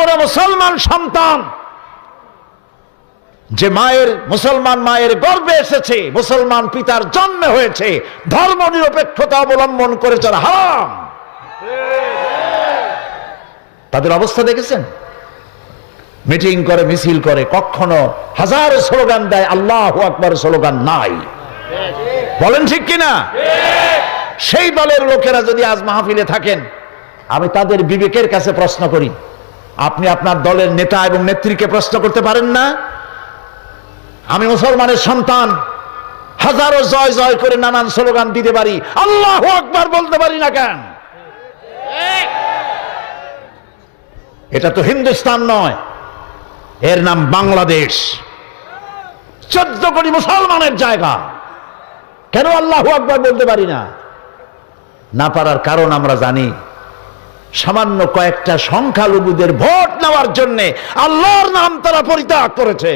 কোন মুসলমান সন্তান যে মুসলমান মায়ের গর্ভে এসেছে, মুসলমান পিতার জন্ম হয়েছে, ধর্ম নিরপেক্ষতা অবলম্বন করেছে, হারাম। তাদের অবস্থা দেখেছেন? মিটিং করে, মিছিল করে, কখনো হাজার স্লোগান দেয়, আল্লাহু আকবার স্লোগান নাই। বলেন ঠিক কিনা? সেই দলের লোকেরা যদি আজ মাহফিলে থাকেন, আমি তাদের বিবেকের কাছে প্রশ্ন করি, আপনি আপনার দলের নেতা এবং নেত্রীকে প্রশ্ন করতে পারেন না? আমি মুসলমানের সন্তান, হাজারো জয় জয় করে নানান স্লোগান দিতে পারি, আল্লাহু আকবার বলতে পারি না কেন? এটা তো হিন্দুস্তান নয়, এর নাম বাংলাদেশ। 14 কোটি মুসলমানের জায়গা, কেন আল্লাহু আকবার বলতে পারি না? না পারার কারণ আমরা জানি, সামান্য কয়েকটা সংখ্যালঘুদের ভোট নেওয়ার জন্য আল্লাহর নাম তারা পরিত্যাগ করেছে।